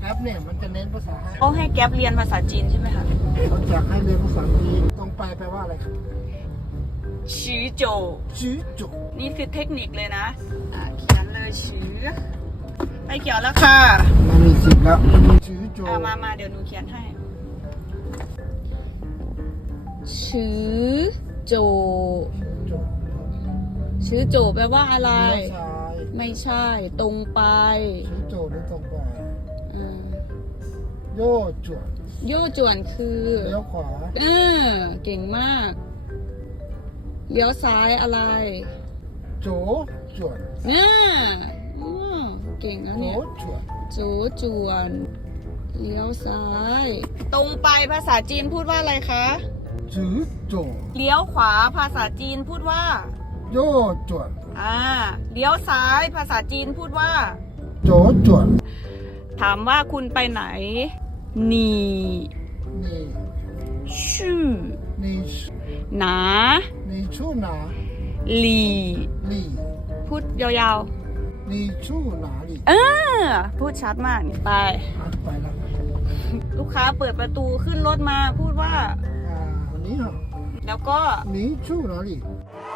แอปเนี่ยมันจะเน้นภาษาให้เขาให้แก๊ปเรียนภาษาจีนใช่ไหมคะเขาอยากให้เรียนภาษาจีนตรงไปแปลว่าอะไรครับชือโจจื้อจุกนี่คือเทคนิคเลยนะอะเขียนเลยชือไปเขียวแล้วค่ะมันมีสิบแล้วจื้อจุกอะมามาเดี๋ยวหนูเขียนให้ชือโจจุกชือโจแปลว่าอะไร เลี้ยวซ้ายไม่ใช่ ตรงไป จื้อจุกนี่ตรงไป อ่าโย่จวดโย่จวนคือเลี้ยวขวาเออเก่งมาก เลี้ยวซ้ายอะไรโจจวดอ่าอ้อเก่งนะโจเนี่ย จวดจูจวน เลี้ยวซ้าย ตรงไปภาษาจีนพูดว่าอะไรคะ จื้อจุกเลี้ยวขวาภาษาจีนพูดว่า โย่จวดอ่า เลี้ยวซ้ายภาษาจีนพูดว่า โจจวด ถามว่าคุณไปไหนหนีนี่ชื่อนี่หนานี่ชู่หนาหลีนี่พูดยาวนี่ชู่หนาดิๆเออพูดชัดมากนี่ไปอะไปแล้วลูกค้าเปิดประตูขึ้นรถมาพูดว่าอ่าอันนี้เหรอแล้วก็นี่ชู่หนาดิอ